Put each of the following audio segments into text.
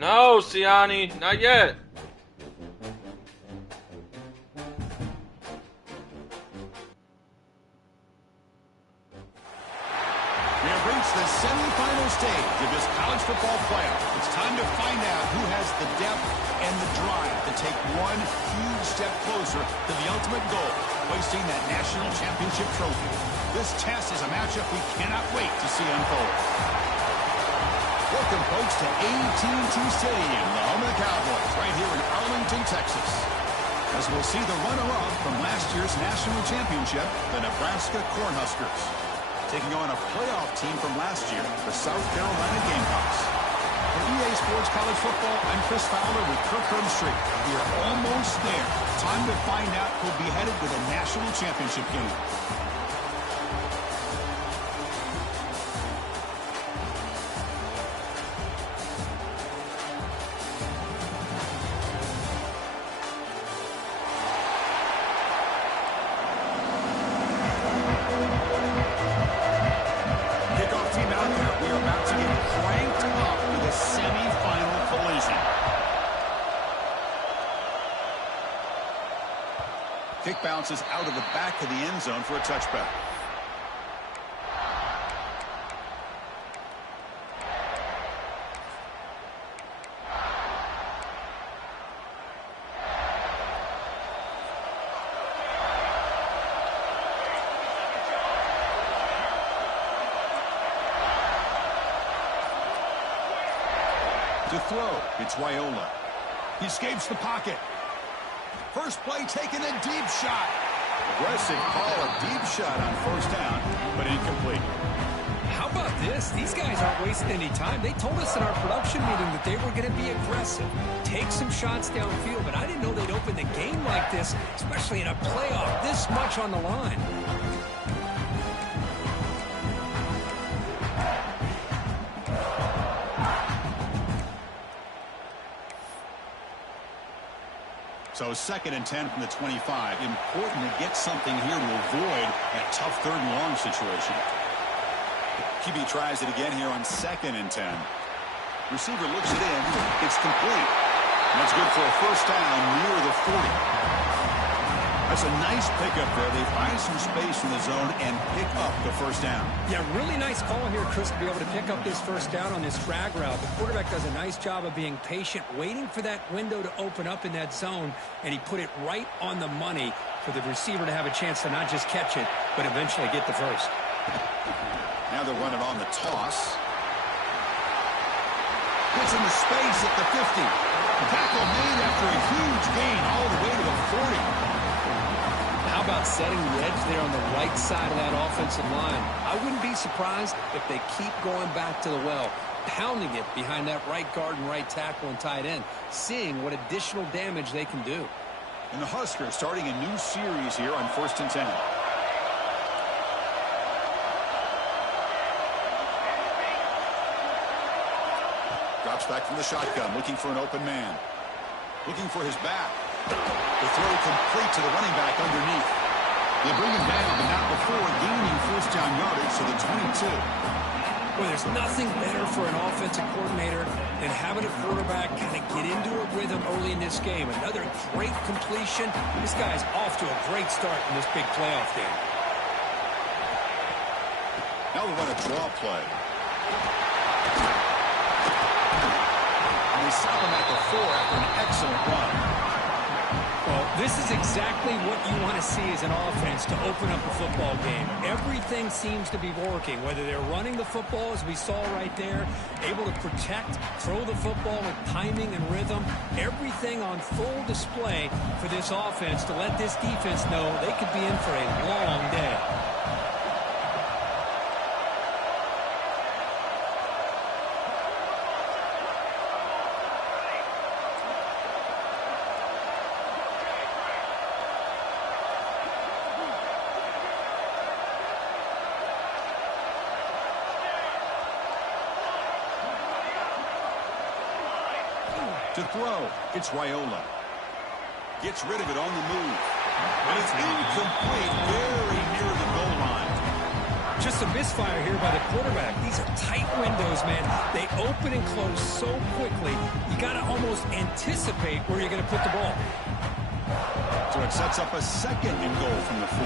No, Siani, not yet. We have reached the semifinal stage of this college football playoff. It's time to find out who has the depth and the drive to take one huge step closer to the ultimate goal, hoisting that national championship trophy. This test is a matchup we cannot wait to see unfold. Welcome, folks, to AT&T Stadium, the home of the Cowboys, right here in Arlington, Texas. As we'll see the runner-up from last year's national championship, the Nebraska Cornhuskers, taking on a playoff team from last year, the South Carolina Gamecocks. For EA Sports College Football, I'm Chris Fowler with Kirk Herbstreit. We are almost there. Time to find out who'll be headed to the national championship game. Kick bounces out of the back of the end zone for a touchback. To throw, it's Raiola. He escapes the pocket. First play taken, a deep shot. Aggressive call, a deep shot on first down, but incomplete. How about this? These guys aren't wasting any time. They told us in our production meeting that they were going to be aggressive, take some shots downfield, but I didn't know they'd open the game like this, especially in a playoff, this much on the line. So 2nd and 10 from the 25. Important to get something here to avoid that tough 3rd and long situation. QB tries it again here on 2nd and 10. Receiver looks it in. It's complete. And that's good for a first down near the 40. That's a nice pickup there. They find some space in the zone and pick up the first down. Yeah, really nice call here, Chris, to be able to pick up this first down on this drag route. The quarterback does a nice job of being patient, waiting for that window to open up in that zone, and he put it right on the money for the receiver to have a chance to not just catch it, but eventually get the first. Now they're running on the toss. Gets into space at the 50. Tackle made after a huge gain all the way to the 40. How about setting the edge there on the right side of that offensive line? I wouldn't be surprised if they keep going back to the well, pounding it behind that right guard and right tackle and tight end, seeing what additional damage they can do. And the Huskers starting a new series here on 1st and 10. Drops back from the shotgun, looking for an open man. Looking for his back. The throw complete to the running back underneath. They bring him down, but not before gaining first down yardage to the 22. Well, there's nothing better for an offensive coordinator than having a quarterback kind of get into a rhythm early in this game. Another great completion. This guy's off to a great start in this big playoff game. Now we run a draw play. And they stop him at the 4 after an excellent run. Well, this is exactly what you want to see as an offense to open up a football game. Everything seems to be working, whether they're running the football, as we saw right there, able to protect, throw the football with timing and rhythm, everything on full display for this offense to let this defense know they could be in for a long day. To throw, it's Raiola. Gets rid of it on the move. And it's incomplete, very near the goal line. Just some misfire here by the quarterback. These are tight windows, man. They open and close so quickly. You got to almost anticipate where you're going to put the ball. So it sets up a 2nd and goal from the 4.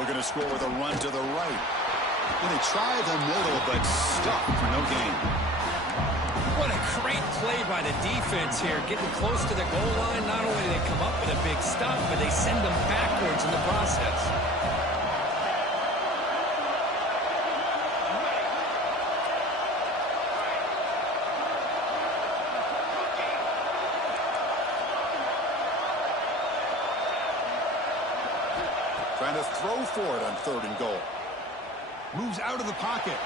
Looking to score with a run to the right. Then they try the middle, but stuck for no gain. What a great play by the defense here. Getting close to the goal line, not only do they come up with a big stop, but they send them backwards in the process. Trying to throw for it on 3rd and goal. Moves out of the pocket.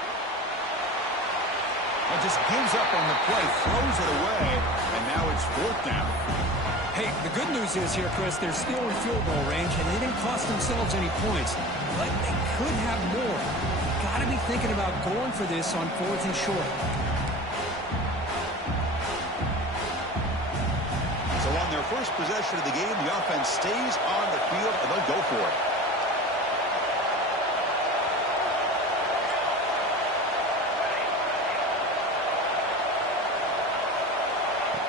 And just gives up on the play, throws it away, and now it's 4th down. Hey, the good news is here, Chris, they're still in field goal range, and they didn't cost themselves any points. But they could have more. You've got to be thinking about going for this on 4th and short. So on their first possession of the game, the offense stays on the field, and they'll go for it.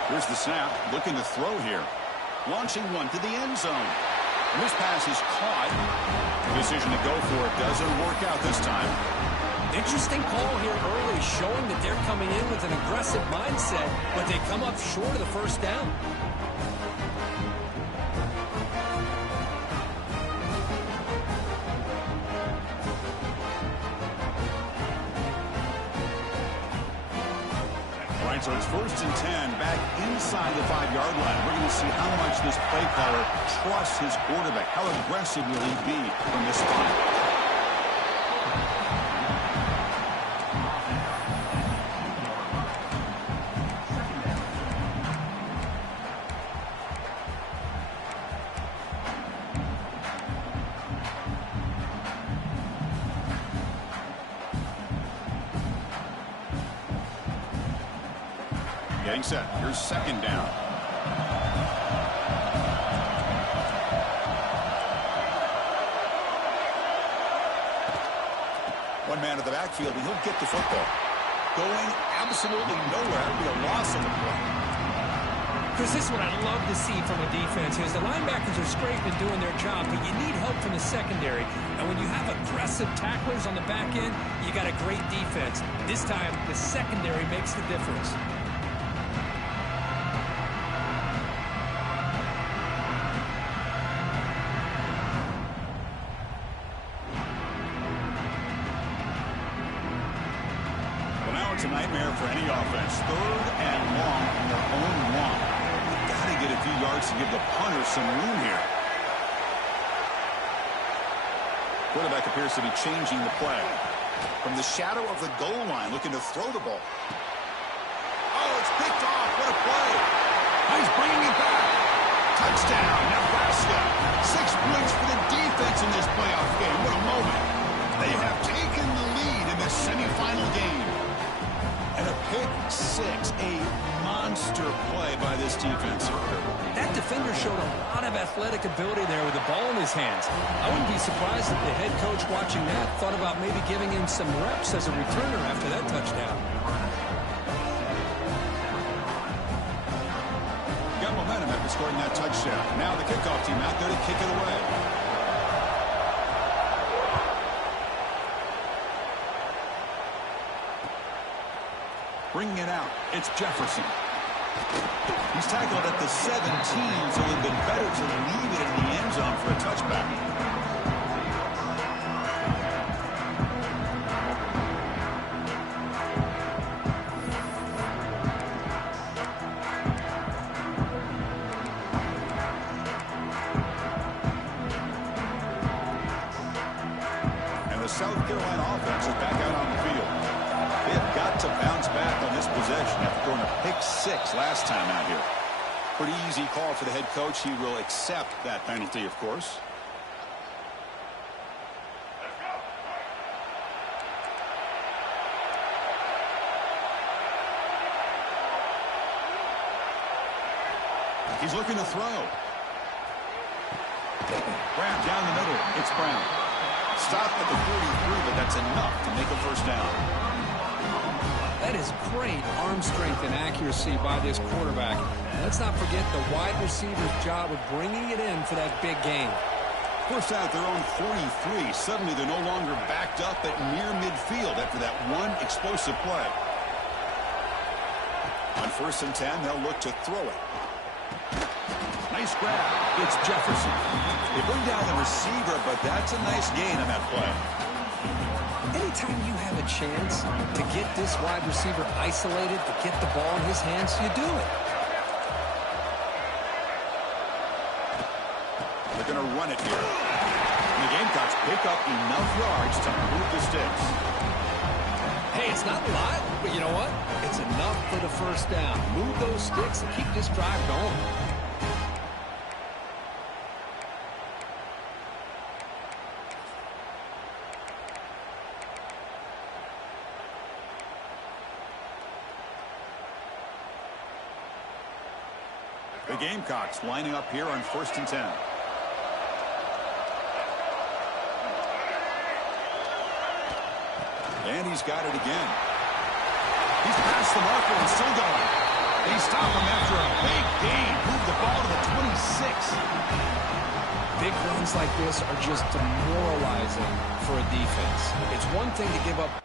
Here's the snap, looking to throw here. Launching one to the end zone. And this pass is caught. The decision to go for it doesn't work out this time. Interesting call here early, showing that they're coming in with an aggressive mindset, but they come up short of the 1st down. So it's 1st and 10, back inside the 5-yard line. We're going to see how much this play caller trusts his quarterback. How aggressive will he be from this spot? Getting set. Here's 2nd down. One man at the backfield, and he'll get the football. Going absolutely nowhere. It'll be a loss on the play. Chris, this is what I'd love to see from a defense is the linebackers are straight and doing their job, but you need help from the secondary. And when you have aggressive tacklers on the back end, you got a great defense. This time, the secondary makes the difference. It's a nightmare for any offense. 3rd and long on their own one. They've got to get a few yards to give the punter some room here. Quarterback appears to be changing the play. From the shadow of the goal line, looking to throw the ball. Oh, it's picked off. What a play. He's bringing it back. Touchdown, Nebraska. 6 points for the defense in this playoff game. What a moment. They have taken the lead in this semifinal game. And a pick 6, a monster play by this defense. That defender showed a lot of athletic ability there with the ball in his hands. I wouldn't be surprised if the head coach watching that thought about maybe giving him some reps as a returner after that touchdown. Got momentum after scoring that touchdown. Now the kickoff team out there to kick it away. Bringing it out, it's Jefferson. He's tackled at the 17, so it would have been better to leave it in the end zone for a touchback. And the South Carolina offense is back out on the field. They have got to bounce back on this possession after throwing a pick 6 last time out here. Pretty easy call for the head coach. He will accept that penalty, of course. He's looking to throw. Grab down the middle. It's Brown. Stop at the 43, but that's enough to make a first down. That is great arm strength and accuracy by this quarterback. Let's not forget the wide receiver's job of bringing it in for that big gain. First out at their own 43. Suddenly they're no longer backed up at near midfield after that one explosive play. On 1st and 10, they'll look to throw it. Nice grab. It's Jefferson. They bring down the receiver, but that's a nice gain on that play. Anytime you have a chance to get this wide receiver isolated, to get the ball in his hands, you do it. They're going to run it here. And the Gamecocks pick up enough yards to move the sticks. Hey, it's not a lot, but you know what? It's enough for the first down. Move those sticks and keep this drive going. The Gamecocks lining up here on 1st and 10. And he's got it again. He's past the marker and still going. They stop him after a big gain. Move the ball to the 26. Big runs like this are just demoralizing for a defense. It's one thing to give up.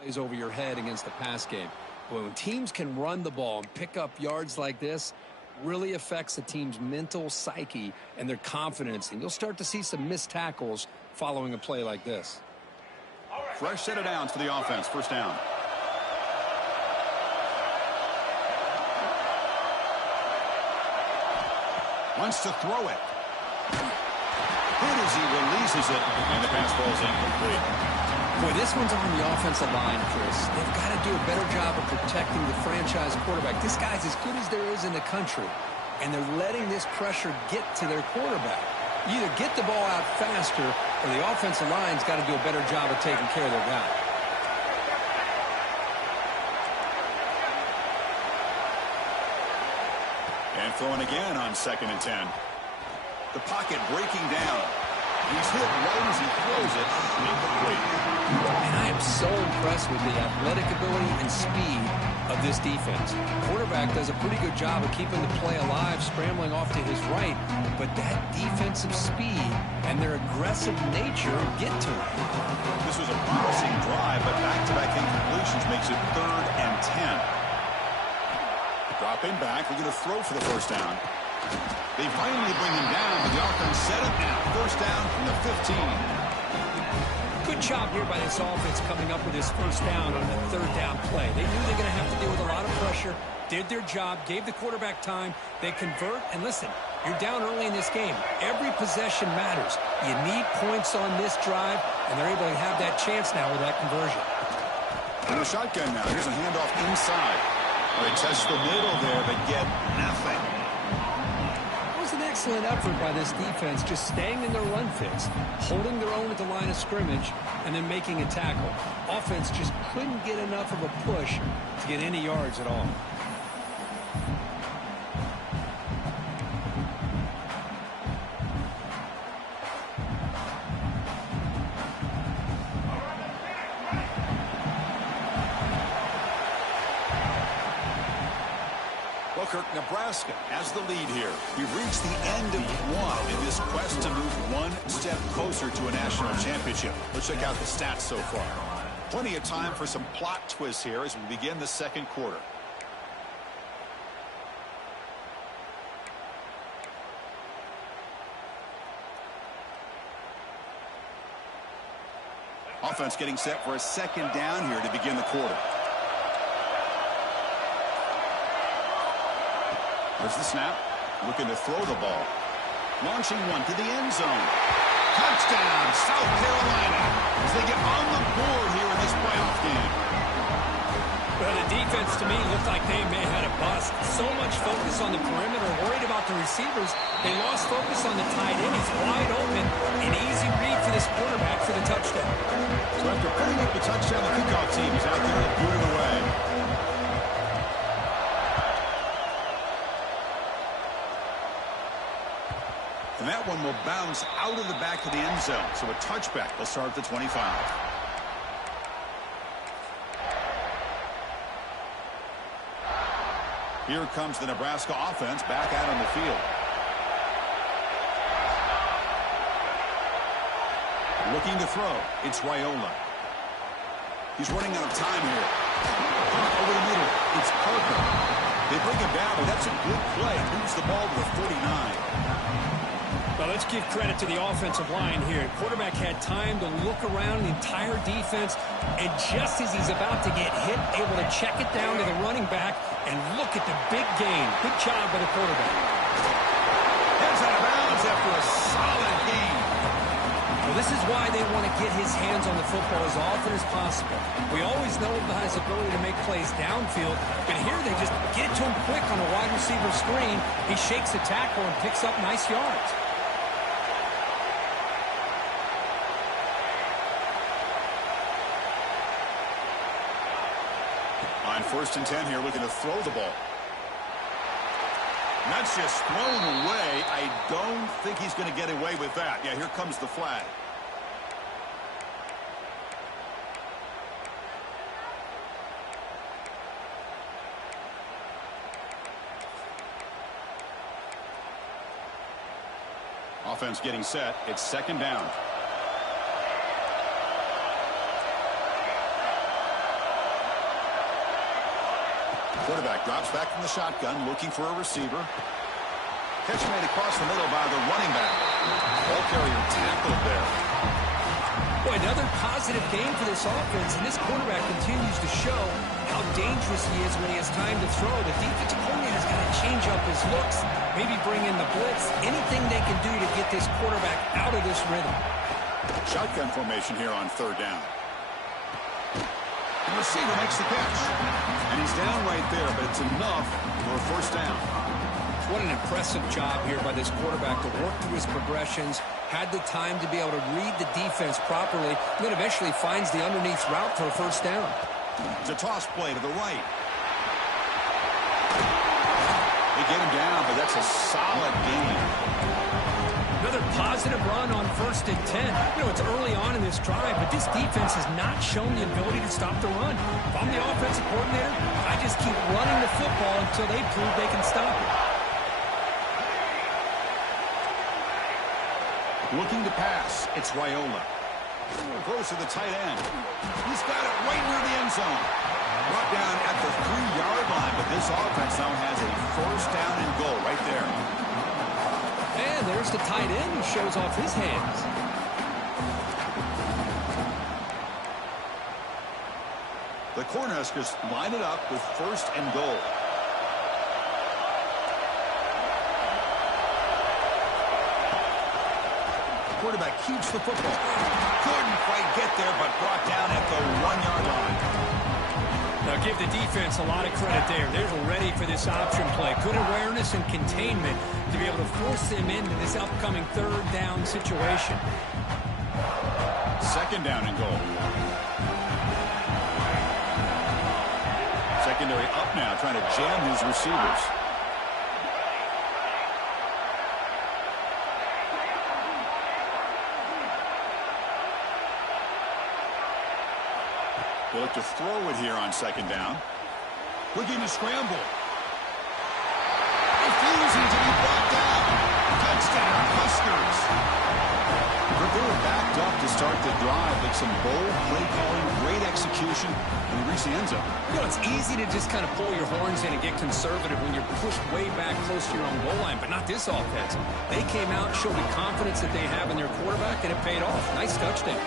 Plays over your head against the pass game. When teams can run the ball and pick up yards like this, really affects the team's mental psyche and their confidence. And you'll start to see some missed tackles following a play like this. Fresh set of downs for the offense. First down. Wants to throw it. Hit as he releases it, and the pass falls incomplete. Boy, this one's on the offensive line, Chris. They've got to do a better job of protecting the franchise quarterback. This guy's as good as there is in the country, and they're letting this pressure get to their quarterback. You either get the ball out faster, or the offensive line's got to do a better job of taking care of their guy. And throwing again on 2nd and 10. The pocket breaking down. He's hit right as he throws it. Incomplete. And I am so impressed with the athletic ability and speed of this defense. Quarterback does a pretty good job of keeping the play alive, scrambling off to his right, but that defensive speed and their aggressive nature get to him. This was a promising drive, but back-to-back incompletions makes it 3rd and 10. Dropping back, we're going to throw for the first down. They finally bring him down, but the offense set up now. First down from the 15. Good job here by this offense coming up with this first down on the 3rd down play. They knew they were going to have to deal with a lot of pressure, did their job, gave the quarterback time. They convert, and listen, you're down early in this game. Every possession matters. You need points on this drive, and they're able to have that chance now with that conversion. And a shotgun now. Here's a handoff inside. They test the middle there, but get nothing. Excellent effort by this defense, just staying in their run fits, holding their own at the line of scrimmage, and then making a tackle. Offense just couldn't get enough of a push to get any yards at all. Nebraska has the lead here. We've reached the end of one in this quest to move one step closer to a national championship. Let's check out the stats so far. Plenty of time for some plot twists here as we begin the second quarter. Offense getting set for a second down here to begin the quarter. There's the snap. Looking to throw the ball. Launching one to the end zone. Touchdown, South Carolina, as they get on the board here in this playoff game. Well, the defense, to me, looked like they may have had a bust. So much focus on the perimeter, worried about the receivers. They lost focus on the tight end. He's wide open. An easy read for this quarterback for the touchdown. So after putting up the touchdown, the kickoff team is out there to boot it away. And that one will bounce out of the back of the end zone. So a touchback will start at the 25. Here comes the Nebraska offense back out on the field. Looking to throw. It's Raiola. He's running out of time here. Over the middle. It's Parker. They bring him down, but that's a good play. Moves the ball to the 49. Well, let's give credit to the offensive line here. Quarterback had time to look around the entire defense, and just as he's about to get hit, able to check it down to the running back, and look at the big gain. Good job by the quarterback. Heads out of bounds after a solid gain. Well, this is why they want to get his hands on the football as often as possible. We always know about his ability to make plays downfield, but here they just get it to him quick on a wide receiver screen. He shakes the tackle and picks up nice yards. On 1st and 10 here, looking to throw the ball. And that's just thrown away. I don't think he's going to get away with that. Yeah, here comes the flag. Offense getting set. It's second down. Quarterback drops back from the shotgun, looking for a receiver. Catch made across the middle by the running back. Ball carrier tackled there. Boy, another positive game for this offense, and this quarterback continues to show how dangerous he is when he has time to throw. The defensive coordinator's got a chance change up his looks, maybe bring in the blitz, anything they can do to get this quarterback out of this rhythm. Shotgun formation here on third down. The receiver makes the catch. And he's down right there, but it's enough for a first down. What an impressive job here by this quarterback to work through his progressions, had the time to be able to read the defense properly, and then eventually finds the underneath route for a first down. It's a toss play to the right. They get him down, but that's a solid gain. Another positive run on 1st and 10. You know, it's early on in this drive, but this defense has not shown the ability to stop the run. If I'm the offensive coordinator, I just keep running the football until they prove they can stop it. Looking to pass, it's Raiola. Goes to the tight end. He's got it right near the end zone. Brought down at the 3-yard line, but this offense now has a first down and goal right there. And there's the tight end who shows off his hands. The Cornhuskers line it up with first and goal. Quarterback keeps the football. Couldn't quite get there, but brought down at the 1-yard line. Now give the defense a lot of credit there. They're ready for this option play. Good awareness and containment to be able to force them into this upcoming third down situation. Second down and goal. Secondary up now, trying to jam his receivers. They look to throw it here on second down. Looking to scramble. Refusing to be brought down. Touchdown, Huskers. But they were backed up to start the drive with some bold play calling, great execution, and they reach the end zone. You know, it's easy to just kind of pull your horns in and get conservative when you're pushed way back close to your own goal line, but not this offense. They came out, showed the confidence that they have in their quarterback, and it paid off. Nice touchdown.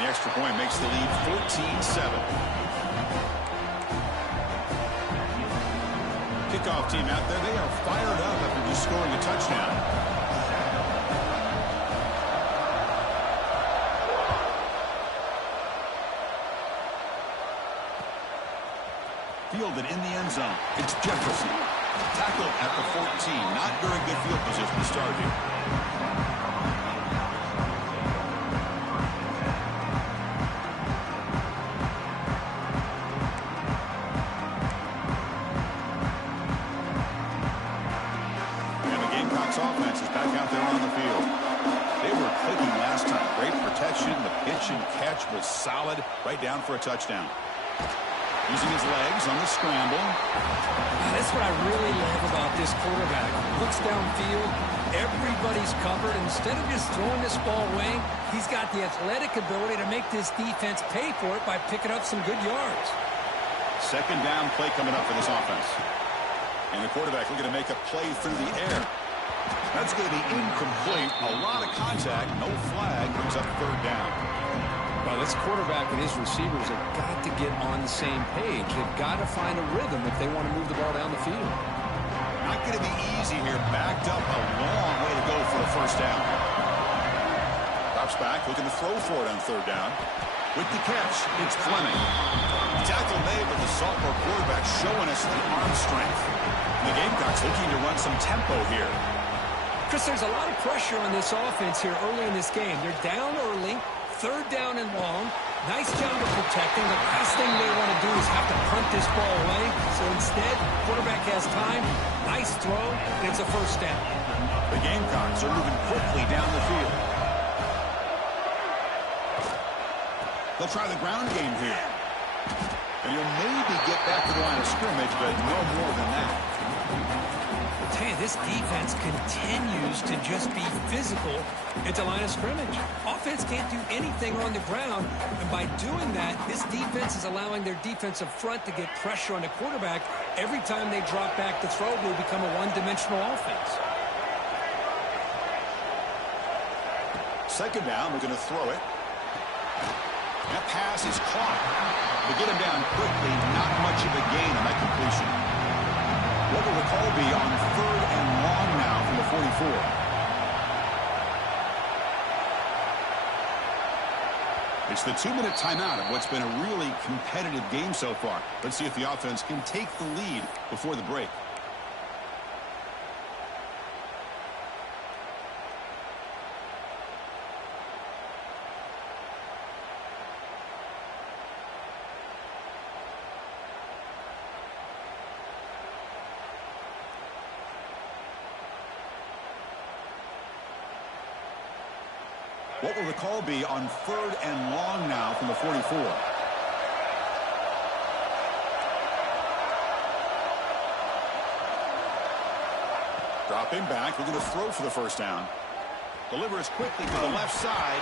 The extra point makes the lead 14-7. Kickoff team out there, they are fired up after just scoring a touchdown. Fielded in the end zone. It's Jefferson. Tackled at the 14. Not very good field position to start here. Offense is back out there on the field. They were clicking last time. Great protection. The pitch and catch was solid. Right down for a touchdown. Using his legs on the scramble. That's what I really love about this quarterback. Looks downfield. Everybody's covered. Instead of just throwing this ball away, he's got the athletic ability to make this defense pay for it by picking up some good yards. Second down play coming up for this offense. And the quarterback looking to make a play through the air. That's going to be incomplete. A lot of contact. No flag. Brings up third down. Well, this quarterback and his receivers have got to get on the same page. They've got to find a rhythm if they want to move the ball down the field. Not going to be easy here. Backed up a long way to go for a first down. Drops back. Looking to throw for it on third down. With the catch, it's Fleming. Tackle made, but the sophomore quarterback showing us the arm strength. The Gamecocks looking to run some tempo here. Chris, there's a lot of pressure on this offense here early in this game. They're down early, third down and long. Nice job of protecting. The last thing they want to do is have to punt this ball away. So instead, quarterback has time. Nice throw, and it's a first down. The Gamecocks are moving quickly down the field. They'll try the ground game here. And he'll maybe get back to the line of scrimmage, but no more than that. Man, this defense continues to just be physical at the line of scrimmage. Offense can't do anything on the ground, and by doing that, this defense is allowing their defensive front to get pressure on the quarterback. Every time they drop back to throw, they become a one-dimensional offense. Second down, we're going to throw it. That pass is caught. To get him down quickly, not much of a gain on that completion. What will the call be on 3rd and long now from the 44? It's the 2-minute timeout of what's been a really competitive game so far. Let's see if the offense can take the lead before the break. What will the call be on 3rd and long now from the 44? Dropping back, we're going to throw for the first down. Delivers quickly to the left side.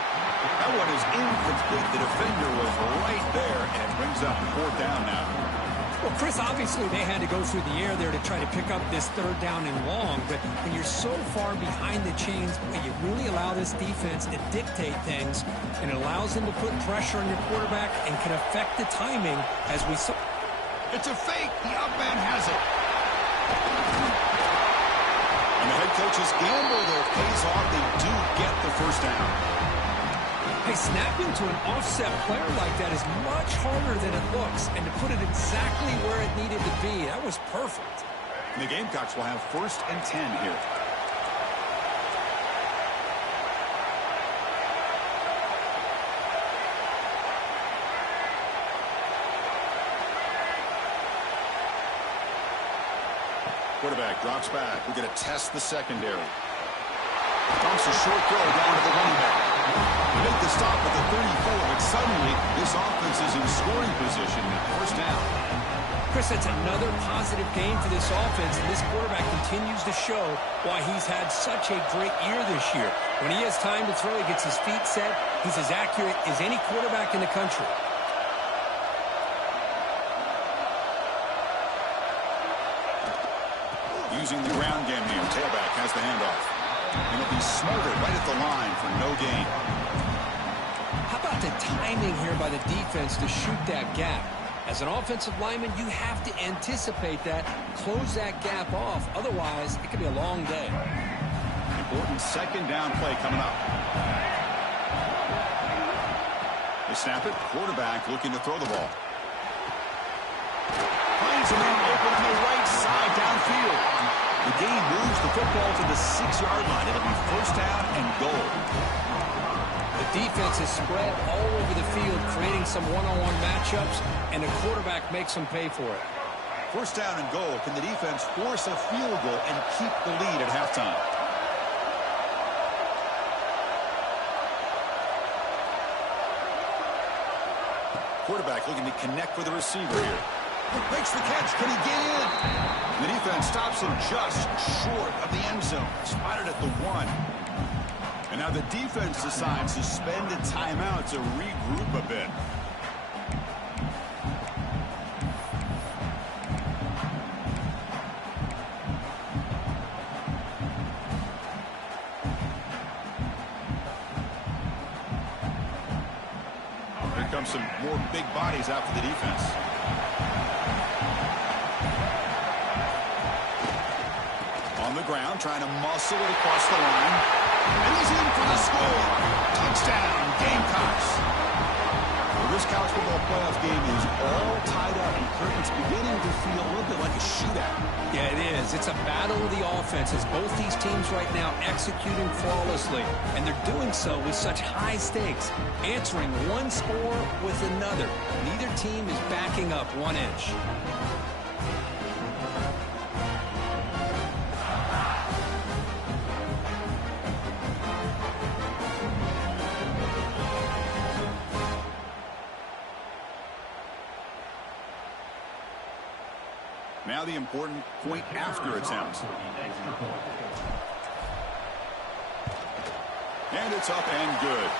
That one is incomplete. The defender was right there, and it brings up 4th down now. Well, Chris, obviously they had to go through the air there to try to pick up this 3rd down and long, but when you're so far behind the chains, you really allow this defense to dictate things, and it allows them to put pressure on your quarterback and can affect the timing as we saw. It's a fake. The up man has it. And the head coach's gamble there pays off. They do get the first down. Hey, snapping to an offset player like that is much harder than it looks, and to put it exactly where it needed to be, that was perfect. And the Gamecocks will have 1st and 10 here. Quarterback drops back. We're going to test the secondary. Dumps a short throw down to the running back. They make the stop at the 34, but suddenly this offense is in scoring position at 1st down. Chris, that's another positive game for this offense, and this quarterback continues to show why he's had such a great year this year. When he has time to throw, he gets his feet set. He's as accurate as any quarterback in the country. Using the ground game here, tailback has the handoff. And it'll be smothered right at the line for no gain. How about the timing here by the defense to shoot that gap? As an offensive lineman, you have to anticipate that, close that gap off. Otherwise, it could be a long day. Important 2nd down play coming up. They snap it. Quarterback looking to throw the ball. Finds a man open on the right side downfield. The game moves the football to the 6-yard line. It'll be 1st down and goal. The defense is spread all over the field, creating some one-on-one matchups, and the quarterback makes them pay for it. 1st down and goal. Can the defense force a field goal and keep the lead at halftime? Quarterback looking to connect with the receiver here. Makes the catch. Can he get in? And the defense stops him just short of the end zone. Spotted at the 1. And now the defense decides to spend a timeout to regroup a bit. Here comes some more big bodies out for the defense. On the ground, trying to muscle it across the line. And he's in for the score. Touchdown, Gamecocks. Well, this college football playoff game is all tied up. It's beginning to feel a little bit like a shootout. Yeah, it is. It's a battle of the offenses. Both these teams right now executing flawlessly. And they're doing so with such high stakes. Answering one score with another. Neither team is backing up 1 inch. Now the important point after attempt. And it's up and good.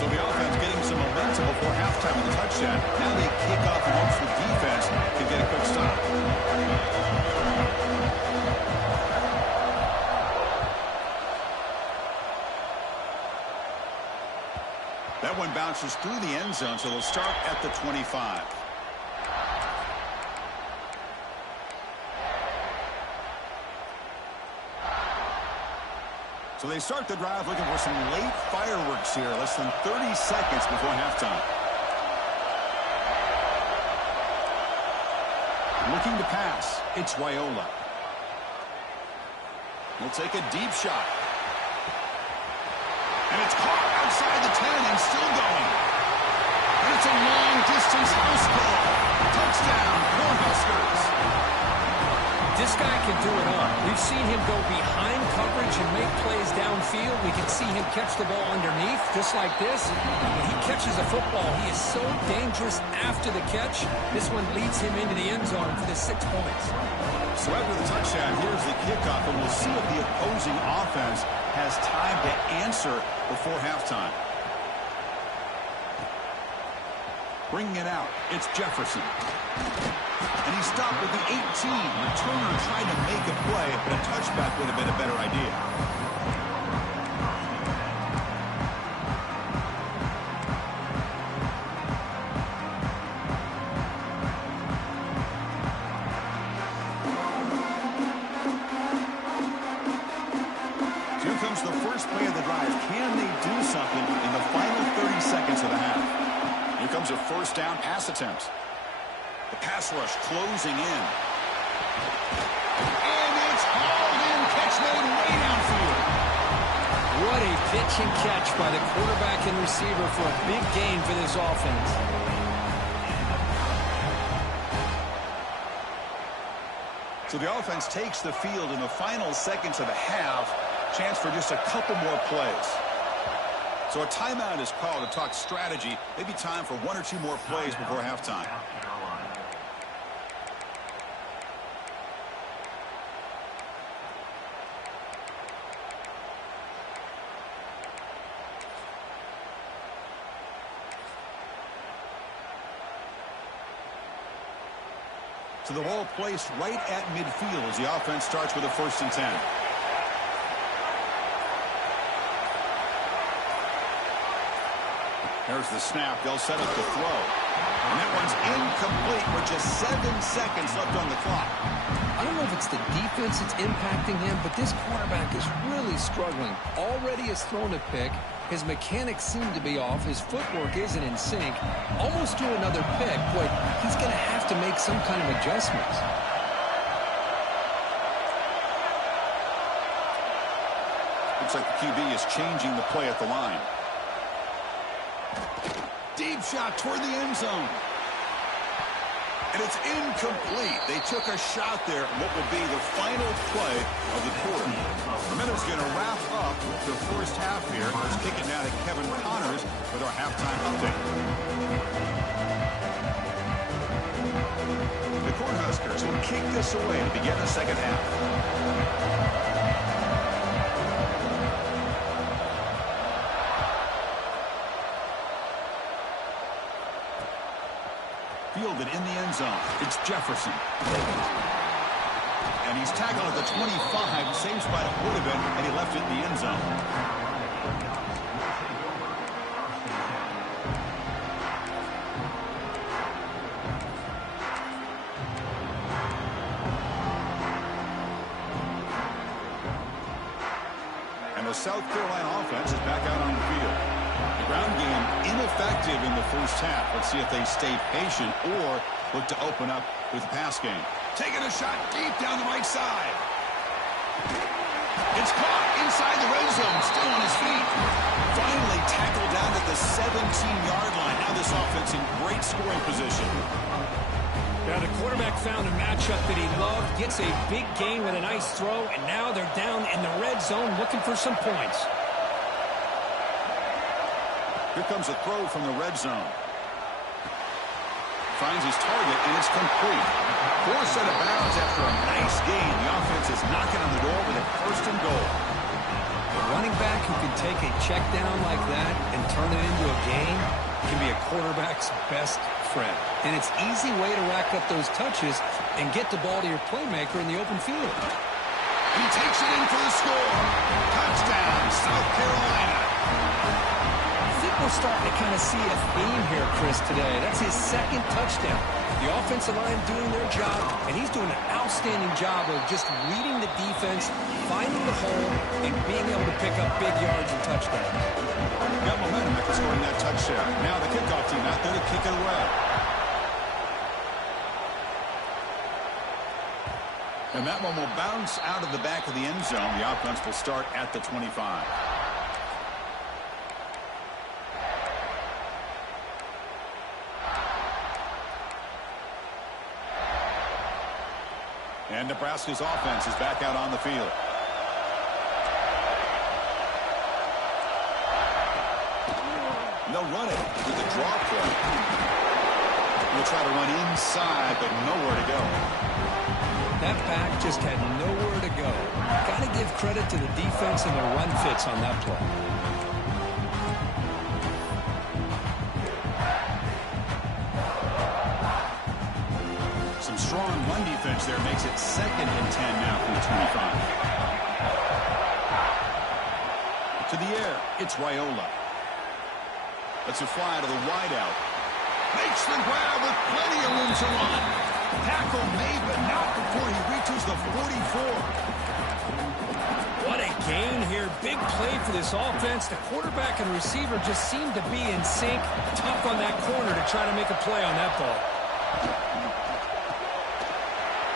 So the offense getting some momentum before halftime with the touchdown. Now they kick off and hopes the defense can get a quick stop. That one bounces through the end zone, so they'll start at the 25. So they start the drive looking for some late fireworks here, less than 30 seconds before halftime. Looking to pass, it's Raiola. He'll take a deep shot. And it's caught outside the 10 and still going. And it's a long-distance house ball. Touchdown, Cornhuskers. This guy can do it all. We've seen him go behind coverage and make plays downfield. We can see him catch the ball underneath, just like this. When he catches a football, he is so dangerous after the catch. This one leads him into the end zone for the 6 points. So after the touchdown, here's the kickoff, and we'll see if the opposing offense has time to answer before halftime. Bringing it out, it's Jefferson. And he stopped with the 18. Returner tried to make a play, but a touchback would have been a better idea. Here comes the first play of the drive. Can they do something in the final 30 seconds of the half? Here comes a first down pass attempt. The pass rush closing in. And it's hauled in. Catch made way downfield. What a pitch and catch by the quarterback and receiver for a big gain for this offense. So the offense takes the field in the final seconds of the half. Chance for just a couple more plays. So a timeout is called to talk strategy. Maybe time for one or two more plays before halftime. So the ball placed right at midfield as the offense starts with a 1st and 10. There's the snap. They'll set up the throw. And that one's incomplete with just 7 seconds left on the clock. I don't know if it's the defense that's impacting him, but this quarterback is really struggling. Already has thrown a pick. His mechanics seem to be off. His footwork isn't in sync. Almost threw another pick. Boy, he's going to have to make some kind of adjustments. Looks like the QB is changing the play at the line. Deep shot toward the end zone. And it's incomplete. They took a shot there. What will be the final play of the quarter. The Minnows going to wrap up the first half here. Let's kick it now to Kevin Connors with our halftime update. The Cornhuskers will kick this away to begin the second half. Fielded in the end zone. It's Jefferson. And he's tackled at the 25, same spot it would have been, and he left it in the end zone. And the South Carolina offense is back out on the field. The ground game ineffective in the first half. Let's see if they stay patient or look to open up with the pass game. Taking a shot deep down the right side. It's caught inside the red zone, still on his feet. Finally tackled down at the 17-yard line. Now this offense in great scoring position. Now the quarterback found a matchup that he loved, gets a big gain with a nice throw, and now they're down in the red zone looking for some points. Here comes a throw from the red zone. Finds his target, and it's complete. Forced out of bounds after a nice gain. The offense is knocking on the door with a first and goal. A running back who can take a check down like that and turn it into a gain can be a quarterback's best friend. And it's an easy way to rack up those touches and get the ball to your playmaker in the open field. He takes it in for the score. Touchdown, South Carolina. I think we're starting to kind of see a theme here, Chris, today. That's his second touchdown. The offensive line doing their job, and he's doing an outstanding job of just reading the defense, finding the hole, and being able to pick up big yards and touchdowns. Got momentum after scoring that touchdown. Now the kickoff team out there to kick it away. And that one will bounce out of the back of the end zone. The offense will start at the 25. And Nebraska's offense is back out on the field. And they'll run it with the draw play. We'll try to run inside, but nowhere to go. That back just had nowhere to go. Got to give credit to the defense and their run fits on that play. Some strong run defense there makes it 2nd and 10 now from the 25. To the air, it's Raiola. Lets it fly to the wideout. Makes the grab with plenty of room to run. Tackle made, but not before he reaches the 44. What a gain here. Big play for this offense. The quarterback and receiver just seem to be in sync. Tough on that corner to try to make a play on that ball.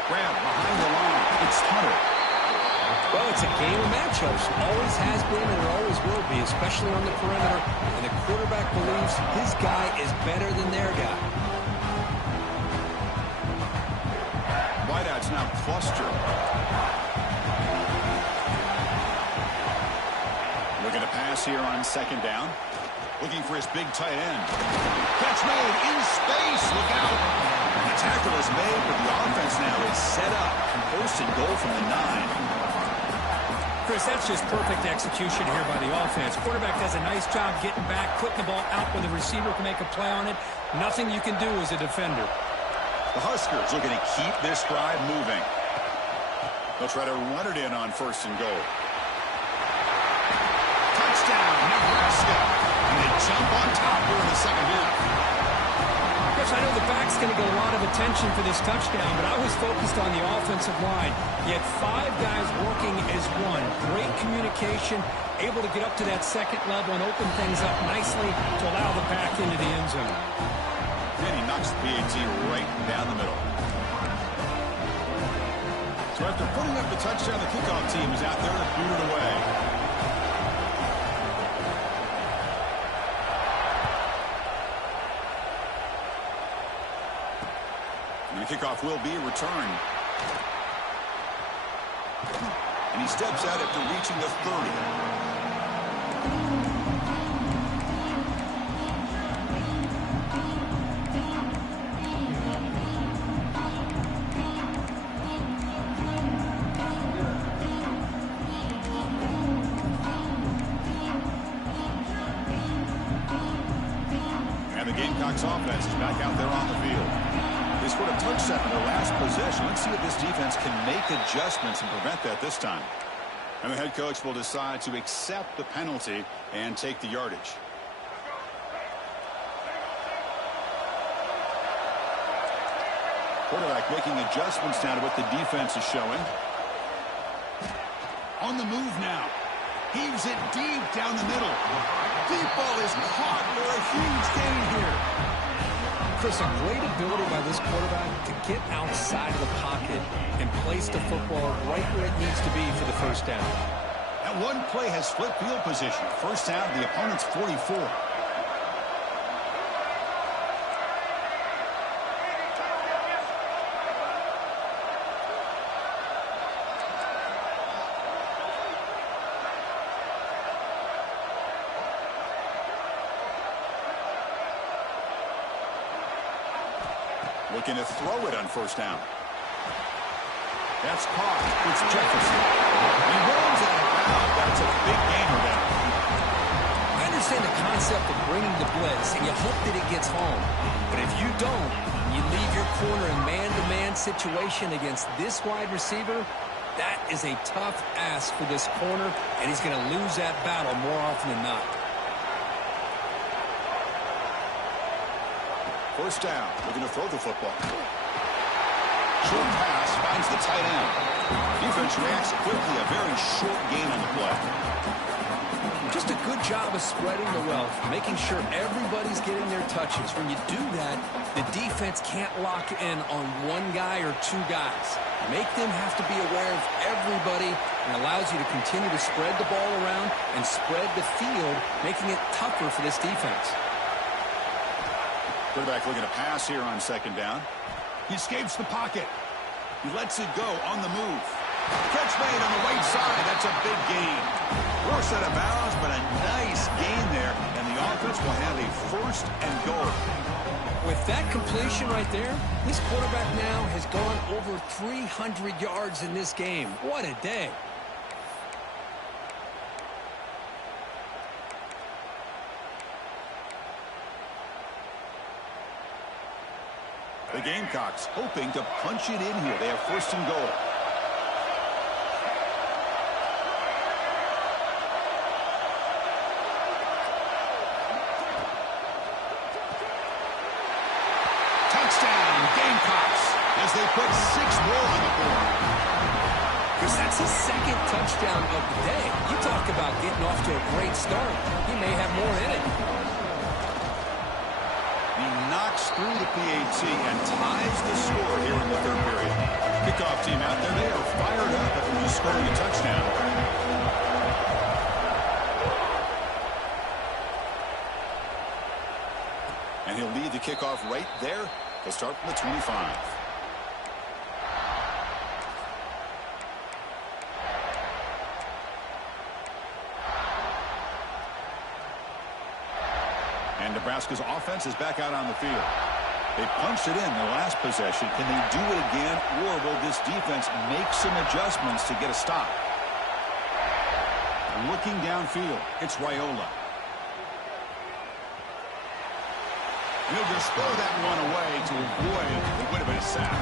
Grab behind the line. It's Hunter. Well, it's a game of matchups. Always has been and it always will be, especially on the perimeter. And the quarterback believes his guy is better than their guy. Wideout's now clustered. Looking to pass here on 2nd down. Looking for his big tight end. Catch made in space. Look out. The tackle is made, but the offense now is set up. 1st and goal from the 9. Chris, that's just perfect execution here by the offense. Quarterback does a nice job getting back, putting the ball out when the receiver can make a play on it. Nothing you can do as a defender. The Huskers looking to keep this drive moving. They'll try to run it in on 1st and goal. Touchdown, Nebraska. And they jump on top here in the 2nd half. Chris, I know the back's going to get a lot of attention for this touchdown, but I was focused on the offensive line. You had 5 guys working as one. Great communication, able to get up to that 2nd level and open things up nicely to allow the back into the end zone. And he knocks the PAT right down the middle. So after putting up the touchdown, the kickoff team is out there to boot it away. And the kickoff will be returned. And he steps out after reaching the 30. And the Gamecocks offense is back out there on the field. They scored a touchdown in their last possession. Let's see if this defense can make adjustments and prevent that this time. And the head coach will decide to accept the penalty and take the yardage. Quarterback making adjustments now to what the defense is showing. On the move now. Heaves it deep down the middle. Deep ball is caught for a huge gain here. Chris, a great ability by this quarterback to get outside of the pocket and place the football right where it needs to be for the 1st down. That one play has split field position. 1st down, the opponent's 44. Looking to throw it on first down. That's caught. It's Jefferson. He runs out of bounds. That's a big gainer there. I understand the concept of bringing the blitz, and you hope that it gets home. But if you don't, you leave your corner in man-to-man situation against this wide receiver, that is a tough ask for this corner, and he's going to lose that battle more often than not. First down. Looking to throw the football. Short pass finds the tight end. Defense reacts quickly. A very short gain on the play. Just a good job of spreading the wealth, making sure everybody's getting their touches. When you do that, the defense can't lock in on one guy or two guys. Make them have to be aware of everybody, and allows you to continue to spread the ball around and spread the field, making it tougher for this defense. Quarterback looking to pass here on second down. He escapes the pocket. He lets it go on the move. Catch made on the right side. That's a big gain. Worse out of bounds, but a nice gain there. And the offense will have a first and goal. With that completion right there, this quarterback now has gone over 300 yards in this game. What a day. The Gamecocks hoping to punch it in here. They have first and goal. Touchdown, Gamecocks, as they put 6 more on the board. Chris, that's his second touchdown of the day. You talk about getting off to a great start. He may have more in it. He knocks through the PAT and ties the score here in the third period. Kickoff team out there. They are fired up after just scoring a touchdown. And he'll lead the kickoff right there. They'll start from the 25. And Nebraska's offense is back out on the field. They punched it in the last possession. Can they do it again, or will this defense make some adjustments to get a stop? Looking downfield, it's Raiola. And he'll just throw that one away to avoid what would have been a sack.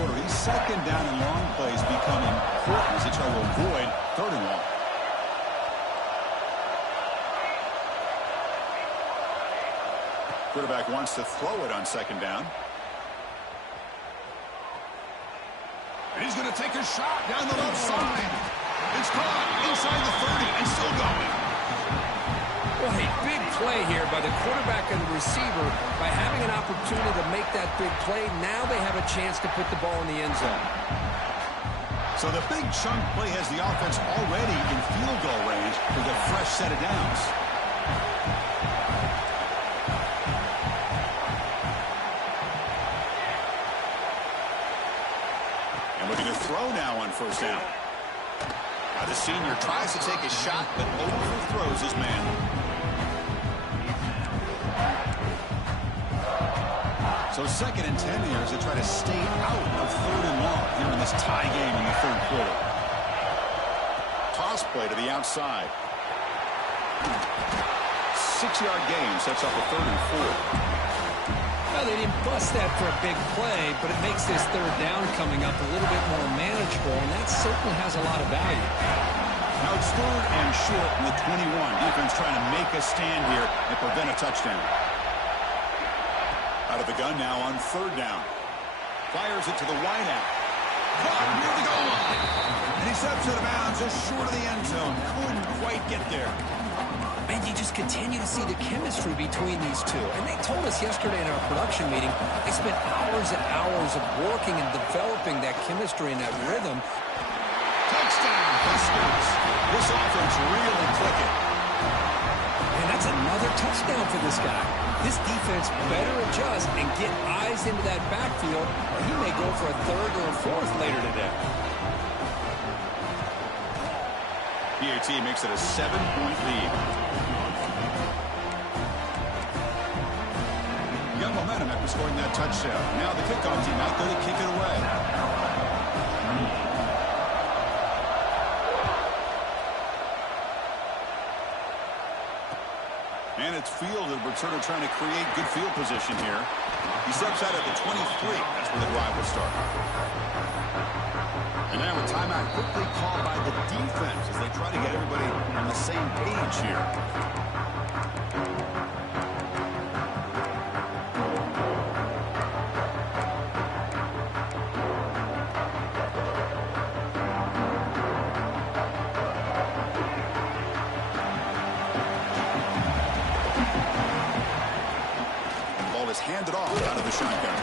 These second down and long plays become important as they try to avoid third and long. Quarterback wants to throw it on second down. And he's going to take a shot down the left side. It's caught inside the 30 and still going. Well, a big play here by the quarterback and the receiver. By having an opportunity to make that big play, now they have a chance to put the ball in the end zone. So the big chunk play has the offense already in field goal range with a fresh set of downs. And looking to throw now on first down. Now the senior tries to take a shot, but overthrows his man. So second and 10 here as they try to stay out of third and long here in this tie game in the third quarter. Toss play to the outside. 6-yard gain sets up a 3rd and 4. Well, they didn't bust that for a big play, but it makes this third down coming up a little bit more manageable, and that certainly has a lot of value. Now it's 3rd and short from the 21. Defense trying to make a stand here and prevent a touchdown. Out of the gun now on 3rd down. Fires it to the wideout. Caught near the goal line. And he steps out of bounds just short of the end zone. Couldn't quite get there. And you just continue to see the chemistry between these two. And they told us yesterday in our production meeting, they spent hours and hours of working and developing that chemistry and that rhythm. Touchdown, Huskers. This offense really clicking. And that's That's another touchdown for this guy. This defense better adjust and get eyes into that backfield, or he may go for a third or a fourth later today. PAT makes it a 7-point lead. You got momentum after scoring that touchdown. Now the kickoff team out there to kick it away. And it's fielded. Returner trying to create good field position here. He steps out at the 23. That's where the drive will start. And now a timeout quickly called by the defense as they try to get everybody on the same page here. Handed off out of the shotgun.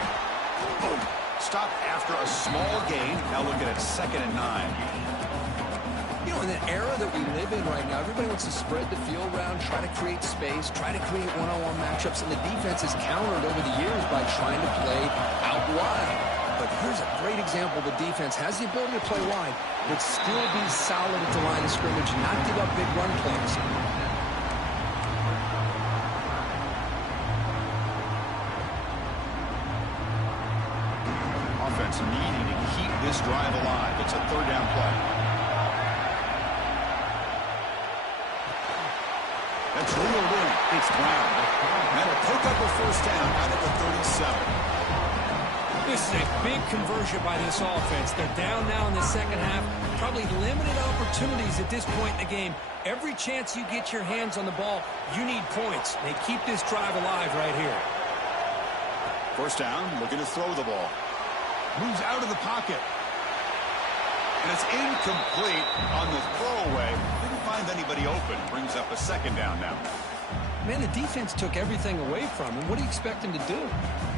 Boom. Stop after a small gain. Now looking at 2nd and 9. You know, in the era that we live in right now, everybody wants to spread the field around, try to create space, try to create one-on-one matchups, and the defense has countered over the years by trying to play out wide. But here's a great example. The defense has the ability to play wide, but still be solid at the line of scrimmage, not give up big run plays. Needing to keep this drive alive. It's a 3rd down play. That's reeled in. It's Brown. That'll pick up a 1st down out of the 37. This is a big conversion by this offense. They're down now in the 2nd half. Probably limited opportunities at this point in the game. Every chance you get your hands on the ball, you need points. They keep this drive alive right here. 1st down, looking to throw the ball. Moves out of the pocket. And it's incomplete on the throwaway. Didn't find anybody open. Brings up a 2nd down now. Man, the defense took everything away from him. What do you expect him to do?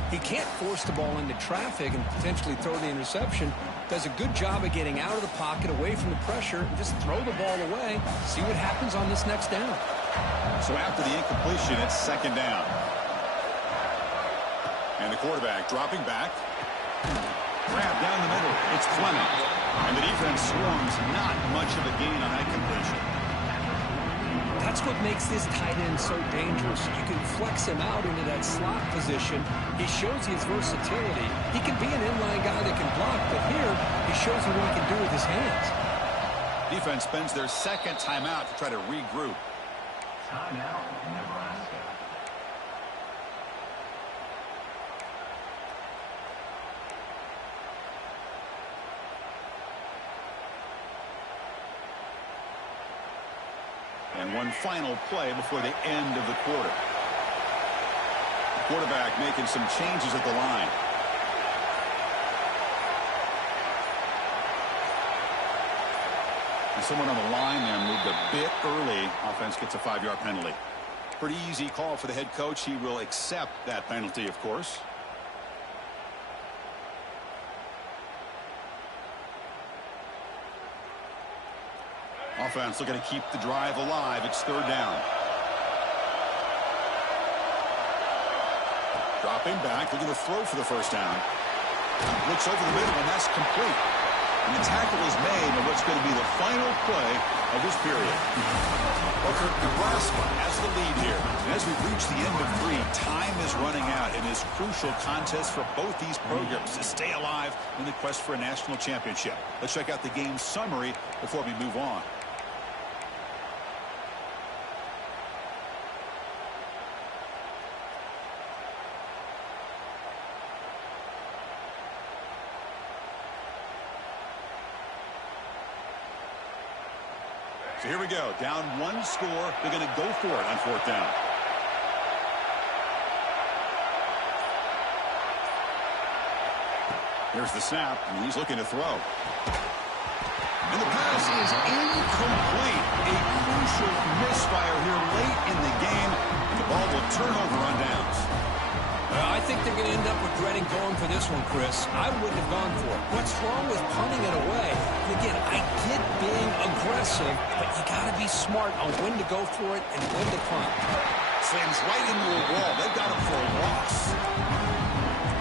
He can't force the ball into traffic and potentially throw the interception. Does a good job of getting out of the pocket, away from the pressure, and just throw the ball away. See what happens on this next down. So after the incompletion, it's 2nd down. And the quarterback dropping back. Grab down the middle. It's Fleming. And the defense swarms. Not much of a gain on that completion. That's what makes this tight end so dangerous. You can flex him out into that slot position. He shows his versatility. He can be an inline guy that can block, but here he shows you what he can do with his hands. Defense spends their 2nd timeout to try to regroup. Timeout, Nebraska. And one final play before the end of the quarter. The quarterback making some changes at the line. And someone on the line there moved a bit early. Offense gets a 5-yard penalty. Pretty easy call for the head coach. He will accept that penalty, of course. Offense looking to keep the drive alive. It's 3rd down. Dropping back, looking to throw for the 1st down. Looks over the middle, and that's complete. And the tackle is made on what's going to be the final play of this period. Booker, Nebraska has the lead here. And as we reach the end of 3, time is running out in this crucial contest for both these programs to stay alive in the quest for a national championship. Let's check out the game summary before we move on. So here we go. Down 1 score. They're going to go for it on 4th down. Here's the snap, and he's looking to throw. And the pass is incomplete. A crucial misfire here late in the game, and the ball will turn over on downs. I think they're going to end up regretting going for this one, Chris. I wouldn't have gone for it. What's wrong with punting it away? And again, I get being aggressive, but you got to be smart on when to go for it and when to punt. Slams right into a wall. They've got him for a loss.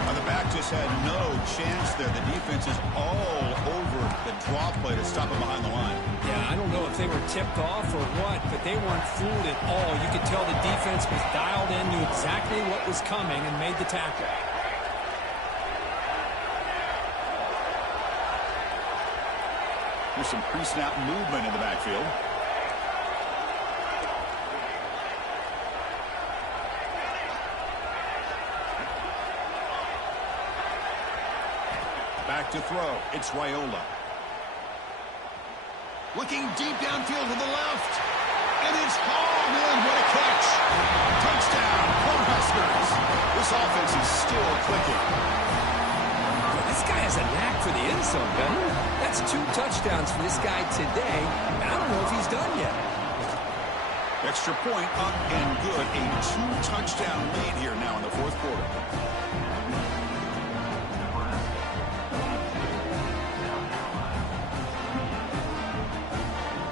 The back just had no chance there. The defense is all over the draw play to stop him behind the line. Yeah, I don't know if they were tipped off or what, but they weren't fooled at all. You could tell the defense was dialed in, knew exactly what was coming, and made the tackle. There's some pre-snap movement in the backfield. Back to throw. It's Raiola. Looking deep downfield to the left. And it's hauled in. What a catch. Touchdown, Cornhuskers. This offense is still clicking. This guy has a knack for the end zone, Ben. That's 2 touchdowns for this guy today. And I don't know if he's done yet. Extra point up and good. A 2-touchdown lead here now in the fourth quarter.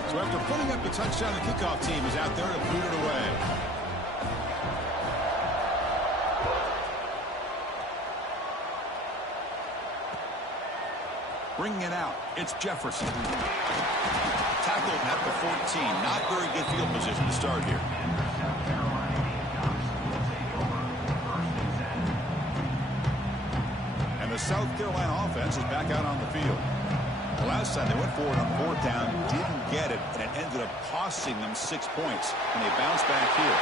So after putting up the touchdown, the kickoff team is out there to boot it away. Bringing it out, it's Jefferson. Tackled at the 14. Not very good field position to start here. And the South Carolina offense is back out on the field. The last time they went forward on 4th down, didn't get it, and it ended up costing them 6 points. And they bounce back here.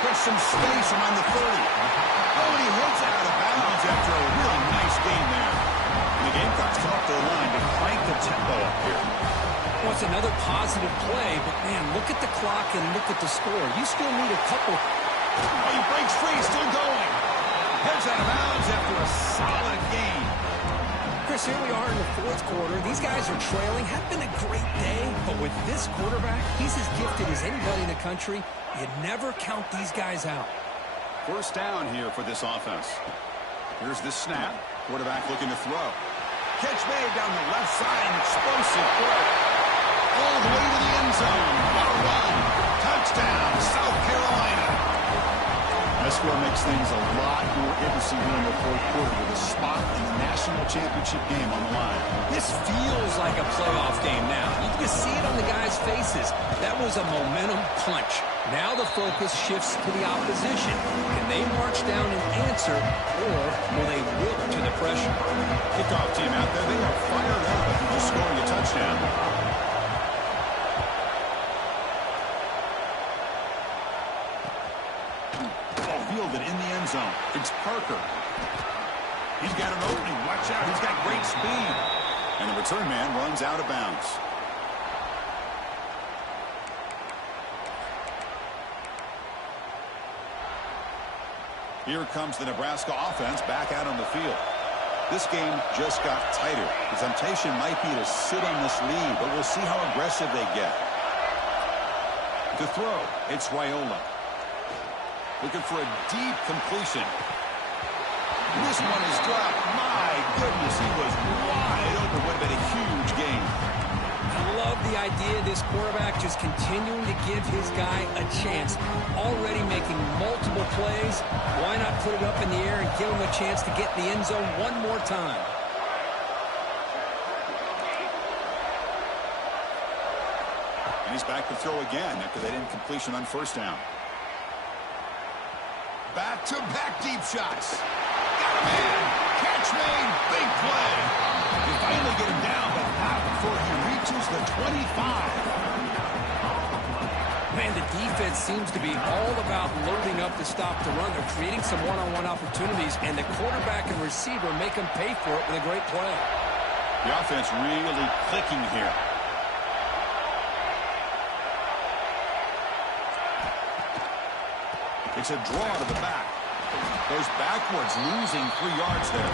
There's some space around the 30. Oh, and he hits out of bounds after a really nice game there. And the Gamecocks come up to the line to crank the tempo up here. Well, it's another positive play, but, man, look at the clock and look at the score. You still need a couple. Oh, he breaks free, still going. Heads out of bounds after a solid game. Chris, here we are in the fourth quarter. These guys are trailing. Had been a great day, but with this quarterback, he's as gifted as anybody in the country. You never count these guys out. First down here for this offense. Here's the snap. Quarterback looking to throw. Catch made down the left side. An explosive throw. All the way to the end zone. What a run. Touchdown, South Carolina. That score makes things a lot more interesting here in the fourth quarter with a spot in the national championship game on the line. This feels like a playoff game now. You can see it on the guys' faces. That was a momentum punch. Now the focus shifts to the opposition. Can they march down and answer, or will they wilt to the pressure? Kickoff team out there. They are fired up after just scoring a touchdown. Fielded in the end zone. It's Parker. He's got an opening. Watch out. He's got great speed. And the return man runs out of bounds. Here comes the Nebraska offense back out on the field. This game just got tighter. The temptation might be to sit on this lead, but we'll see how aggressive they get. To throw, it's Raiola. Looking for a deep completion. This one is dropped. My goodness, he was wide open. Would have been a huge game. I love the idea of this quarterback just continuing to give his guy a chance. Already making multiple plays. Why not put it up in the air and give him a chance to get in the end zone one more time? And he's back to throw again after that incompletion on first down. Back-to-back deep shots. Got him in. Catch made. Big play. You finally get him down, but not before he reaches the 25. Man, the defense seems to be all about loading up to stop the run. They're creating some one-on-one opportunities, and the quarterback and receiver make them pay for it with a great play. The offense really clicking here. It's a draw to the back. Goes backwards, losing 3 yards there.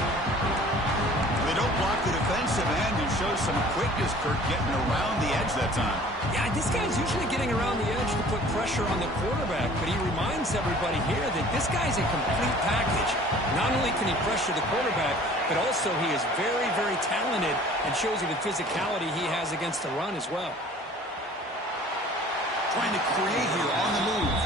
They don't block the defensive end and show some quickness, Kirk, getting around the edge that time. Yeah, this guy's usually getting around the edge to put pressure on the quarterback, but he reminds everybody here that this guy's a complete package. can he pressure the quarterback, but also he is very, very talented and shows you the physicality he has against the run as well. Trying to create here on the move.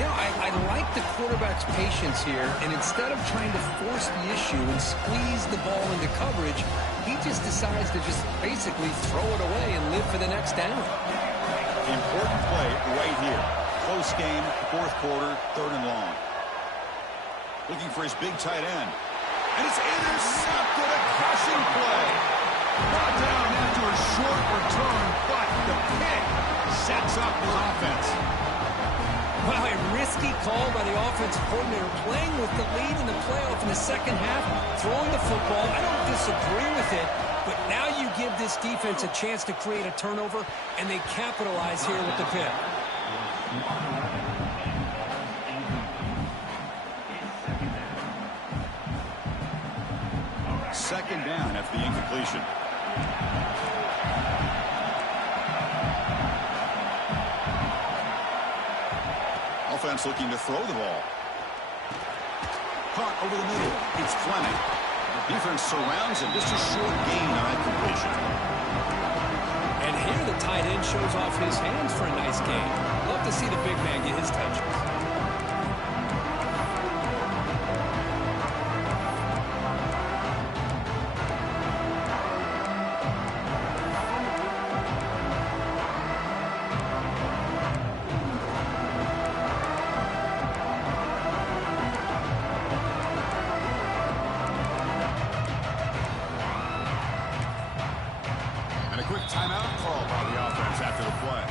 You know, I like the quarterback's patience here, and instead of trying to force the issue and squeeze the ball into coverage, he just decides to just basically throw it away and live for the next down. Important play right here. Close game, fourth quarter, 3rd and long. Looking for his big tight end. And it's intercepted, a crushing play. Brought down after a short return, but the pick sets up the offense. Wow, a risky call by the offensive coordinator, playing with the lead in the playoff in the second half, throwing the football. I don't disagree with it, but now you give this defense a chance to create a turnover, and they capitalize here with the pick. Second down after the incompletion. Offense looking to throw the ball. Caught over the middle. It's Fleming. Defense surrounds him. Just a short gain on that completion. And here the tight end shows off his hands for a nice gain. Love to see the big man get his touches. Timeout call by the offense after the play.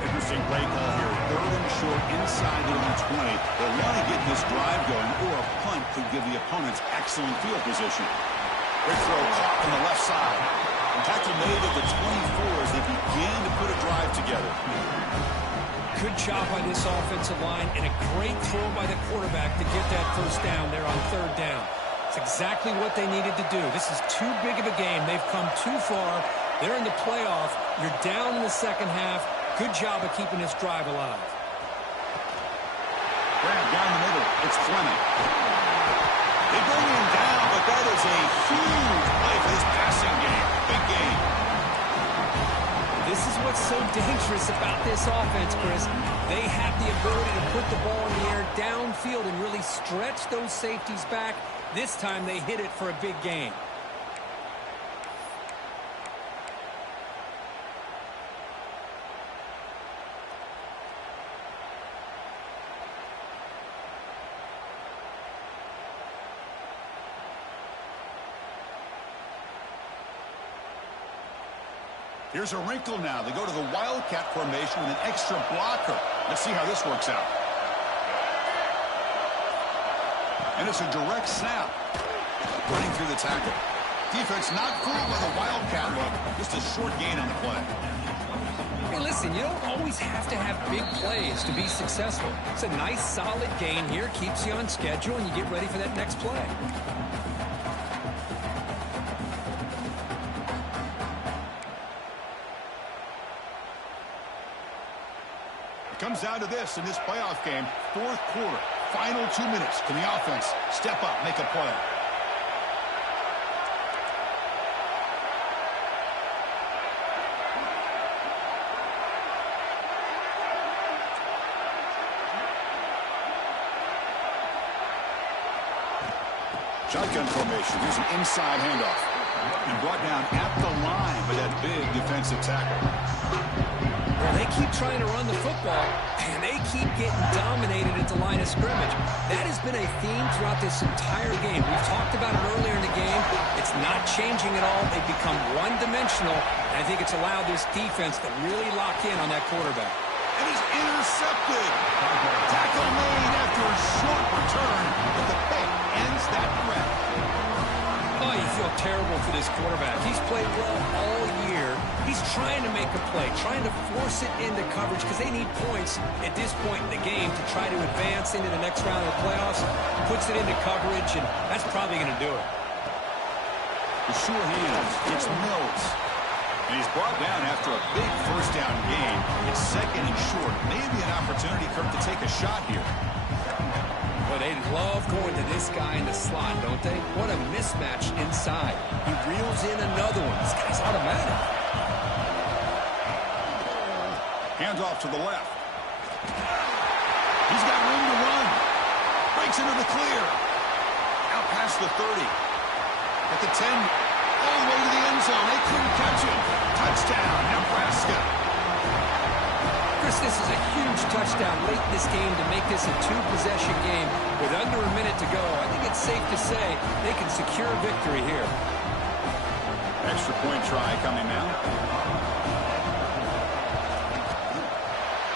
Interesting play call here. 3rd and short inside their own 20. They want to get this drive going, or a punt could give the opponents excellent field position. Quick throw caught on the left side. Tackle made at the 24 as they began to put a drive together. Good job by this offensive line, and a great throw by the quarterback to get that first down there on 3rd down. It's exactly what they needed to do. This is too big of a game. They've come too far. They're in the playoff. You're down in the second half. Good job of keeping this drive alive. Grab down the middle. It's Fleming. They bring him down, but that is a huge play for this passing game. Big game. This is what's so dangerous about this offense, Chris. They have the ability to put the ball in the air downfield and really stretch those safeties back. This time they hit it for a big gain. Here's a wrinkle now. They go to the Wildcat formation with an extra blocker. Let's see how this works out. And it's a direct snap. Running through the tackle. Defense not fooled by the Wildcat look. Just a short gain on the play. Hey, listen, you don't always have to have big plays to be successful. It's a nice, solid gain here. Keeps you on schedule, and you get ready for that next play. Comes down to this in this playoff game. 4th quarter, final 2 minutes. Can the offense step up, make a play? Shotgun formation. Here's an inside handoff. And brought down at the line by that big defensive tackle. Well, they keep trying to run the football, and they keep getting dominated at the line of scrimmage. That has been a theme throughout this entire game. We've talked about it earlier in the game. It's not changing at all. They've become one-dimensional, and I think it's allowed this defense to really lock in on that quarterback. And he's intercepted. Tackle made after a short return, but the pick ends that threat. Oh, you feel terrible for this quarterback. He's played well all year. He's trying to make a play, trying to force it into coverage because they need points at this point in the game to try to advance into the next round of the playoffs. Puts it into coverage, and that's probably going to do it. The sure hands. It's Mills. And he's brought down after a big first down gain. It's second and short. Maybe an opportunity, Kirk, to take a shot here. But they love going to this guy in the slot, don't they? What a mismatch inside. He reels in another one. This guy's automatic. Hands off to the left. He's got room to run. Breaks into the clear. Out past the 30. At the 10. All the way to the end zone. They couldn't catch him. Touchdown, Nebraska. Chris, this is a huge touchdown late in this game to make this a two-possession game with under a minute to go. I think it's safe to say they can secure victory here. Extra point try coming now.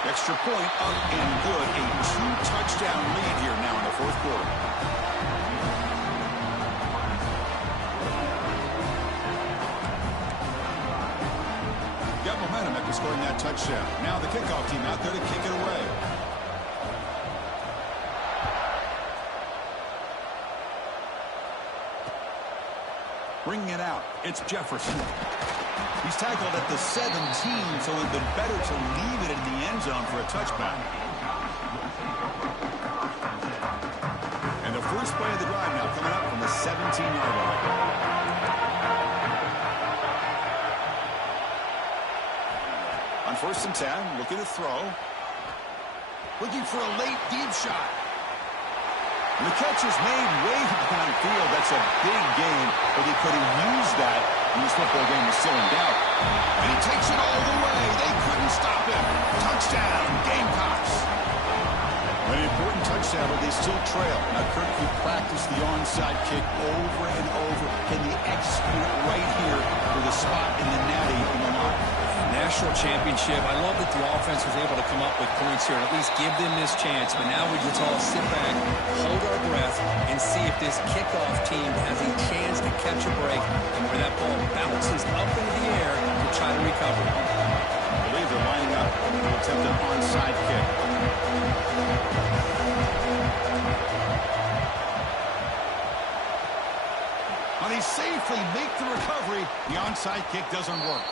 Extra point up and good. A two-touchdown lead here now in the fourth quarter. Got momentum after scoring that touchdown. Now the kickoff team out there to kick it away. Bringing it out, it's Jefferson. He's tackled at the 17, so it would have been better to leave it in the end zone for a touchback. And the first play of the drive now coming up from the 17-yard line. On 1st and 10, looking to throw. Looking for a late deep shot. And the catch is made way downfield. That's a big gain, but he could have used that when this football game was still in doubt. And he takes it all the way. They couldn't stop him. Touchdown, Gamecocks. An important touchdown, but they still trail. Now, Kirk, you practice the onside kick over and over. Can they execute it right here with a spot in the natty in the line? National championship. I love that the offense was able to come up with points here and at least give them this chance. But now we just all sit back, hold our breath, and see if this kickoff team has a chance to catch a break and where that ball bounces up into the air to try to recover. I believe they're lining up to attempt an onside kick. But he safely make the recovery. The onside kick doesn't work.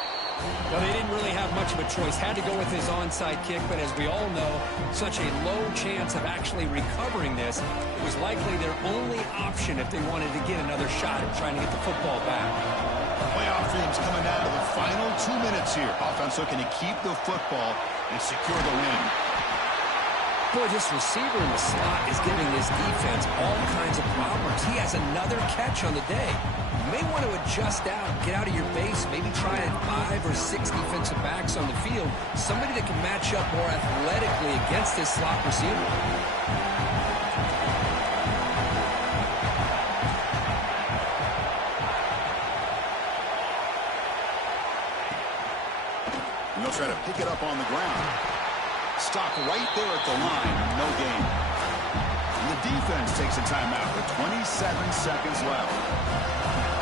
Well, they didn't really have much of a choice. Had to go with his onside kick, but as we all know, such a low chance of actually recovering this. It was likely their only option if they wanted to get another shot at trying to get the football back. Playoff themes coming down to the final 2 minutes here. Offense looking to keep the football and secure the win. Boy, this receiver in the slot is giving this defense all kinds of problems. He has another catch on the day. You may want to adjust out, get out of your base, maybe try 5 or 6 defensive backs on the field. Somebody that can match up more athletically against this slot receiver. And they'll try to pick it up on the ground. Stop right there at the line. No gain. And the defense takes a timeout with 27 seconds left.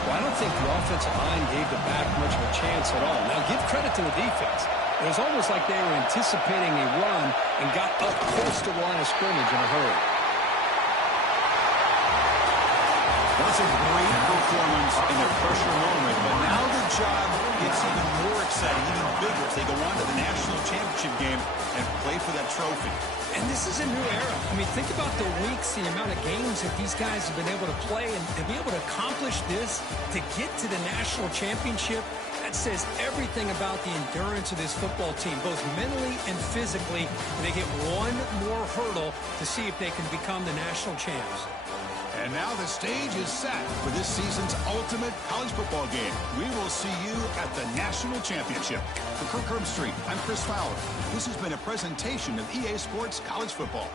Well, I don't think the offensive line gave the back much of a chance at all. Now, give credit to the defense. It was almost like they were anticipating a run and got up close to the line of scrimmage in a hurry. That's a great performance in a pressure moment, but now the job gets even more exciting, even bigger as they go on to the national championship game and play for that trophy. And this is a new era. I mean, think about the weeks, the amount of games that these guys have been able to play, and to be able to accomplish this, to get to the national championship, that says everything about the endurance of this football team, both mentally and physically. They get one more hurdle to see if they can become the national champs. And now the stage is set for this season's ultimate college football game. We will see you at the national championship. For Kirk Herbstreit, I'm Chris Fowler. This has been a presentation of EA Sports College Football.